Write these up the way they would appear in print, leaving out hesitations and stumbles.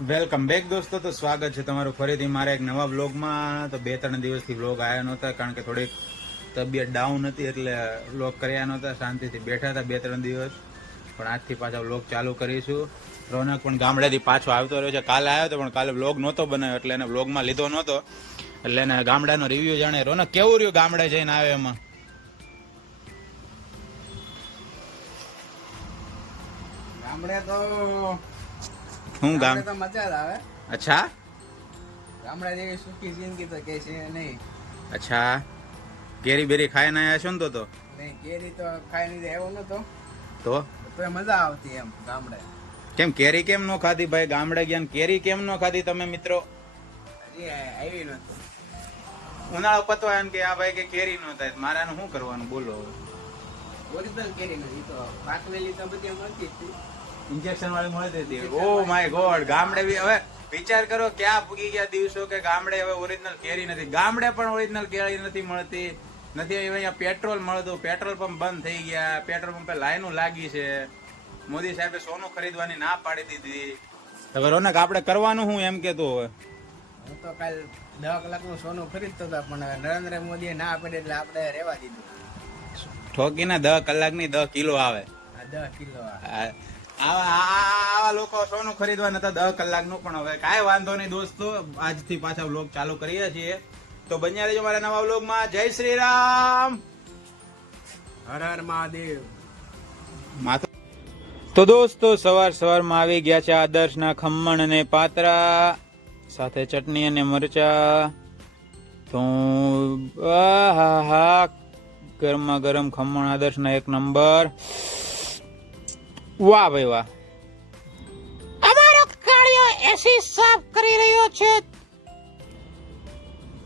Welcome back દોસ્તો. તો સ્વાગત છે તમારું ફરીથી મારા એક નવા વ્લોગમાં. તો 2-3 દિવસથી વ્લોગ આવ્યા નહોતા કારણ કે થોડીક તબિયત ડાઉન હતી, એટલે વ્લોગ કર્યા નહોતા. શાંતિથી બેઠા હતા 2-3 દિવસ, પણ આજથી પાછા વ્લોગ ચાલુ કરીશું. રોનક પણ ગામડેથી પાછો આવતો રહ્યો છે. કાલે આવ્યો હતો પણ કાલે વ્લોગ નહોતો બનાવ્યો, એટલે એને વ્લોગમાં લીધો નહોતો. એટલે એને ગામડાનો રિવ્યુ જાણે. રોનક, કેવું રહ્યું ગામડે જઈને આવે એમાં? ગામડે તો હું ગામ તો મજા જ આવે. અચ્છા ગામડા જેવી સુખી જિંદગી તો કે છે નહીં. અચ્છા, કેરી બેરી ખાઈને આવ્યા છો ને? તો નહીં, કેરી તો ખાઈ નહીં આવ્યો નતો તો તો મજા આવતી એમ ગામડે. કેમ કેરી કેમ નો ખાધી ભાઈ? ગામડે ગયા ને કેરી કેમ નો ખાધી તમે મિત્રો? હજી આવી નતું. ઉનાળો પતો એમ કે આ ભાઈ કે કેરી નો થાય, મારાનું શું કરવાનું બોલો? ઓરિજિનલ કેરી નથી તો પાકવેલી તો બધી મળતી જ હતી. ઇન્જેક્શન વાળી મળતી હતી. ઓ માય ગોડ, ગામડે બી હવે વિચાર કરો ક્યાં પૂગી ગયા દિવસો કે ગામડે હવે ઓરિજિનલ કેરી નથી. ગામડે પણ ઓરિજિનલ કેરી નથી મળતી. નથી અહીંયા પેટ્રોલ મળતું, પેટ્રોલ પંપ બંધ થઈ ગયા, પેટ્રોલ પંપે લાઈનો લાગી છે. મોદી સાહેબે સોનું ખરીદવાની ના પાડી દીધી. હવે રોનક, આપણે કરવાનું શું એમ કેતો? હવે હું તો કાલ 10 કલાકનું સોનું ખરીદતો હતો, પણ નરેન્દ્ર મોદીએ ના પાડી એટલે આપણે રહેવા દીધું. ઠોકીને 10 કલાકની 10 કિલો આવે. 10 કિલો આવા લોકો સોનું ખરીદવા નતા 10 કલાકનું. પણ હવે કાંઈ વાંધો નહીં દોસ્તો, આજથી પાછા વ્લોગ ચાલુ કરીએ છીએ. તો બન્યા રહેજો મારા નવા વ્લોગમાં. જય શ્રી રામ, હર હર મહાદેવ. તો દોસ્તો, સવારમાં આવી ગયા છે આદર્શના ખમણ અને પાતરા સાથે ચટણી અને મરચા. તો આહા, ગરમા ગરમ ખમણ આદર્શના એક નંબર. વાહ ભાઈ વાહ. અમારો કાળિયો એસી સાફ કરી રહ્યો છે.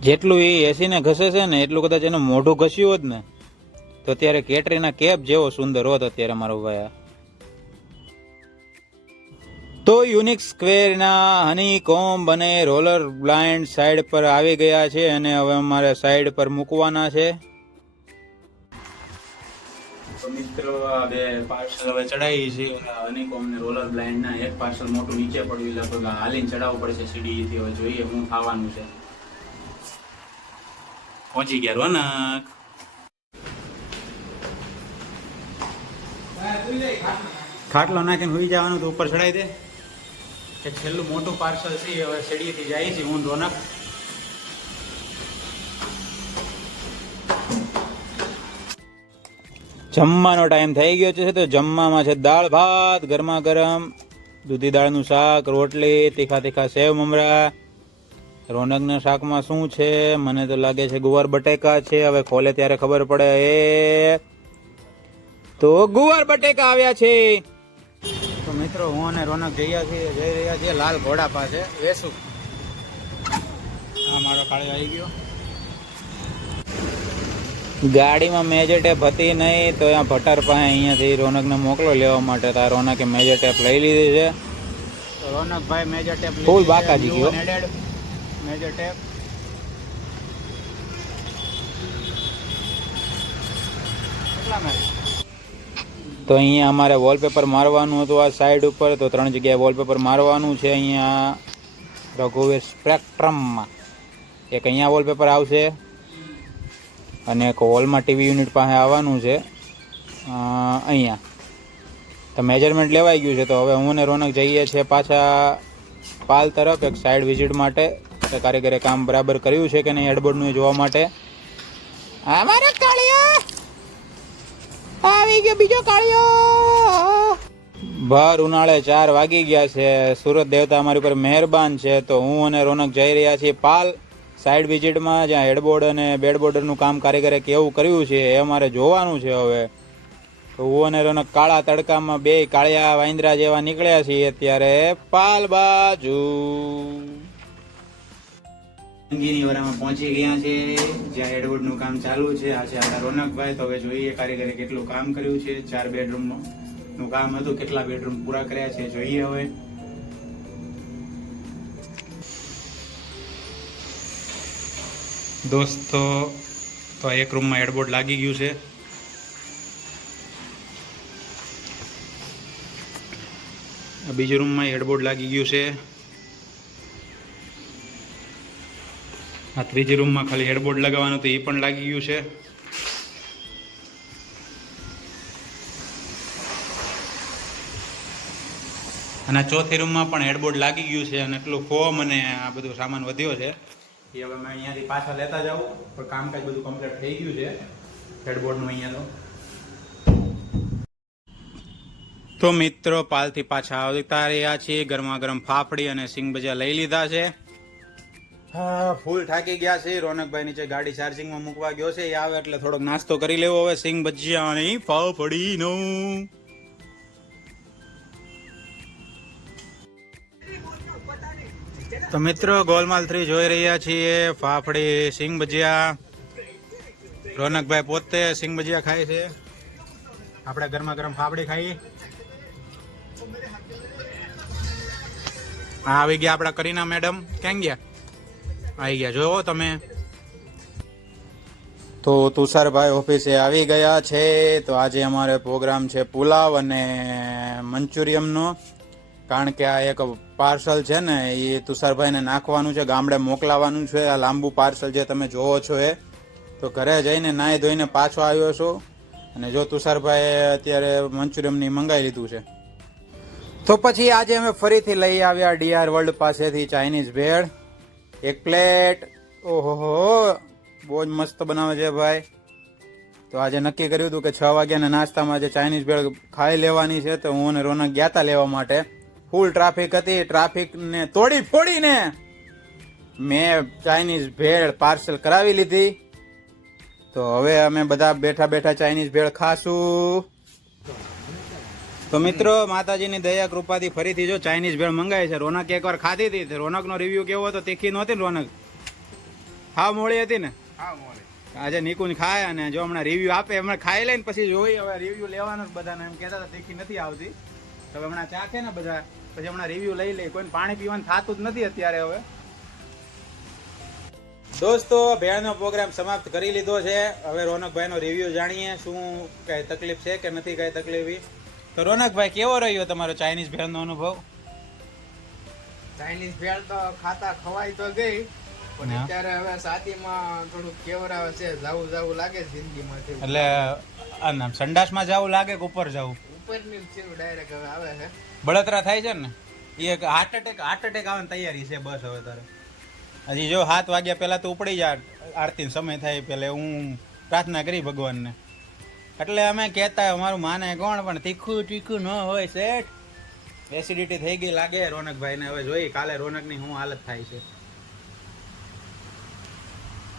જેટલું એ એસી ને ઘસે છે ને, એટલું કદાચ એનું મોઢું ઘસ્યું હોત ને તો અત્યારે કેટરીના કેફ જેવો સુંદર હોત અત્યારે મારો ભાઈ. તો યુનિક સ્ક્વેરના હની કોમ્બ અને રોલર બ્લાઇન્ડ સાઈડ પર આવી ગયા છે અને હવે અમારે સાઈડ પર મૂકવાના છે. મિત્રો, આ બે પાર્સલ હવે ચડાવી છે. હનીકોમ ને રોલર બ્લાઇન્ડ ના એક પાર્સલ મોટું નીચે પડ્યું, લગભગ હાલીને ચડાવવું પડશે સીડીથી. હવે જોઈએ શું થવાનું છે. પહોંચી ગયા રોનક. ખાટલો નાખીને સુઈ જવાનું તો ઉપર ચડાવી દે. કે છેલ્લું મોટું પાર્સલ છે હવે સીડીથી જાય છે. હું રોનક જમવાનો ટાઈમ થઈ ગયો છે. તો જમવામાં છે દાળ ભાત, ગરમા ગરમ દૂધી દાળનું શાક, રોટલી, તીખા તીખા સેવ મમરા. રોનકના શાકમાં શું છે? મને તો લાગે છે ગુવાર બટેકા છે. હવે ખોલે ત્યારે ખબર પડે. તો ગુવાર બટેકા આવ્યા છે. તો મિત્રો, હું અને રોનક જઈ રહ્યા છીએ લાલ ઘોડા પાસે વેસુ. આ મારો કાળો આવી ગયો. ગાડીમાં મેજર ટેપ હતી નહીં, તો અહીંયા ભટ્ટાર પાસે અહીંયાથી રોનકને મોકલો લેવા માટે. તો રોનકે મેજર ટેપ લઈ લીધી છે. તો રોનકભાઈ મેજર ટેપ ફૂલ બાકાજી ગયો. મેજર ટેપ તો અહીંયા અમારે વોલપેપર મારવાનું હતું આ સાઈડ ઉપર. તો 3 જગ્યાએ વોલપેપર મારવાનું છે. અહીંયા રઘુવીર સ્પેક્ટ્રમમાં એક અહીંયા વોલપેપર આવશે અને એક હોલમાં ટીવી યુનિટ પાસે આવવાનું છે અહીંયા. તો મેજરમેન્ટ લેવાઈ ગયું છે. તો હવે હું ને રોનક જઈએ છીએ પાછા પાલ તરફ એક સાઈડ વિઝિટ માટે. કારીગરે કામ બરાબર કર્યું છે કે નહીં હેડબોર્ડનું જોવા માટે. અમારો કાળિયો આવી ગયો, બીજો કાળિયો. ભર ઉનાળે 4 વાગી ગયા છે. સુરત દેવતા અમારી પર મહેરબાન છે. તો હું અને રોનક જઈ રહ્યા છીએ પાલ સાઈડ વિઝિટમાં, જ્યાં હેડબોર્ડ અને બેડબોર્ડરનું કામ કારીગરે કેવું કર્યું છે એ અમારે જોવાનું છે. હવે તો હું અને રોનક કાળા તડકામાં બે કાળિયા વાંદરા જેવા નીકળ્યા છીએ અત્યારે પાલ બાજુ. અંગીની વરામાં પહોંચી ગયા છે જ્યાં હેડબોર્ડનું કામ ચાલુ છે. આ છે આપણા રોનકભાઈ. તો હવે જોઈએ કારીગરે કેટલું કામ કર્યું છે. 4 બેડરૂમનું કામ હતું, કેટલા બેડરૂમ પૂરા કર્યા છે જોઈએ હવે. દોસ્તો, તો એક રૂમમાં હેડબોર્ડ લાગી ગયું છે. બીજા રૂમમાં હેડબોર્ડ લાગી ગયું છે. આ ત્રીજી રૂમમાં ખાલી હેડબોર્ડ લગાવવાનું તો એ પણ લાગી ગયું છે. અને ચોથી રૂમમાં પણ હેડબોર્ડ લાગી ગયું છે અને એટલું ફોર્મ અને આ બધું સામાન વધ્યો છે એ હવે મેં અહીંયાથી પાછા લેતા જાઉં પણ કામકાજ બધું કમ્પ્લીટ થઈ ગયું છે હેડબોર્ડનું અહીંયા તો મિત્રો પાલથી પાછા આવતા રહ્યા છીએ. ગરમા ગરમ ફાફડી અને સિંગ ભજીયા લઈ લીધા છે. હા ફૂલ થાકી ગયા છે. રોનકભાઈ નીચે ગાડી ચાર્જિંગમાં મૂકવા ગયો છે. એ આવે એટલે થોડોક નાસ્તો કરી લેવો હવે સિંગ ભજીયા અને ફાફડીનો. તો મિત્રો ગોલમાલ 3 જોઈ રહ્યા છીએ. ફાફડી સિંગ ભજીયા. રોનકભાઈ પોતે સિંગ ભજીયા ખાય છે. આપણે ગરમા ગરમ ફાફડી ખાઈ. આવી ગયા આપણા કરીના મેડમ. ક્યાં ગયા? આવી ગયા જોવો તમે. તો તુષારભાઈ ઓફિસે આવી ગયા છે. તો આજે અમારે પ્રોગ્રામ છે પુલાવ અને મંચુરિયમનો. કારણ કે આ એક પાર્સલ છે ને એ તુષારભાઈને નાખવાનું છે, ગામડે મોકલાવાનું છે. આ લાંબુ પાર્સલ જે તમે જોવો છો એ. તો ઘરે જઈને નાહી ધોઈને પાછો આવ્યો છું. અને જો તુષારભાઈએ અત્યારે મંચુરિયમની મંગાવી લીધું છે. તો પછી આજે અમે ફરીથી લઈ આવ્યા ડીઆર વર્લ્ડ પાસેથી ચાઇનીઝ ભેળ. એક પ્લેટ. ઓહો બહુ જ મસ્ત બનાવે છે ભાઈ. તો આજે નક્કી કર્યું હતું કે 6 વાગ્યાના નાસ્તામાં આજે ચાઇનીઝ ભેળ ખાઈ લેવાની છે. તો હું અને રોનક ગયા હતા લેવા માટે. ફૂલ ટ્રાફિક હતી. ટ્રાફિકને તોડી ફોડીને મેં ચાઇનીઝ ભેળ પાર્સલ કરાવી લીધી. તો હવે અમે બધા બેઠા બેઠા ચાઇનીઝ ભેળ ખાશું. તો મિત્રો માતાજીની દયા કૃપાથી ફરીથી જો ચાઇનીઝ ભેળ મંગાવી છે. રોનક એકવાર ખાધી હતી. રોનકનો રિવ્યુ કેવો હતો? તીખી નહોતી ને રોનક? હા મોળી હતી ને. આજે નિકુંજ ખાય અને જો હમણાં રિવ્યુ આપે હમણાં ખાઈ લઈને પછી જોઈ. હવે રિવ્યુ લેવાનો જ બધાને. એમ કહેતા હતા તીખી નથી આવતી. તો હમણાં ચાખે ને બધા પછી હમણાં રિવ્યુ લઈ લે. કોઈને પાણી પીવાનું થતું જ નથી અત્યારે. હવે દોસ્તો ભેળનો પ્રોગ્રામ સમાપ્ત કરી લીધો છે. હવે રોનકભાઈનો રિવ્યુ જાણીએ. શું કઈ તકલીફ છે કે નથી કઈ તકલીફ? તો રોનકભાઈ કેવો રહ્યો તમારો ચાઇનીઝ ભેળનો અનુભવ? ચાઇનીઝ ભેળ તો ખાતા ખવાય તો ગઈ પણ અત્યારે હવે સાતીમાં થોડુંક કેવરાવે છે. જાવું લાગે જિંદગીમાંથી. એટલે સંડાસમાં જવું લાગે કે ઉપર જવું? ઉપરની સીધું ડાયરેક્ટ હવે આવે છે. બળતરા થાય છે ને એ એક હાર્ટ એટેક આવવાની તૈયારી છે બસ હવે તારે. હજી જો 7 વાગ્યા પહેલા તો ઉપડી જા. આરતી સમય થાય પહેલા હું પ્રાર્થના કરી ભગવાનને. એટલે અમે કહેતા અમારું માને કોણ પણ તીખું ન હોય શેઠ. એસિડિટી થઈ ગઈ લાગે રોનકભાઈને. હવે જોઈ કાલે રોનકની શું હાલત થાય છે.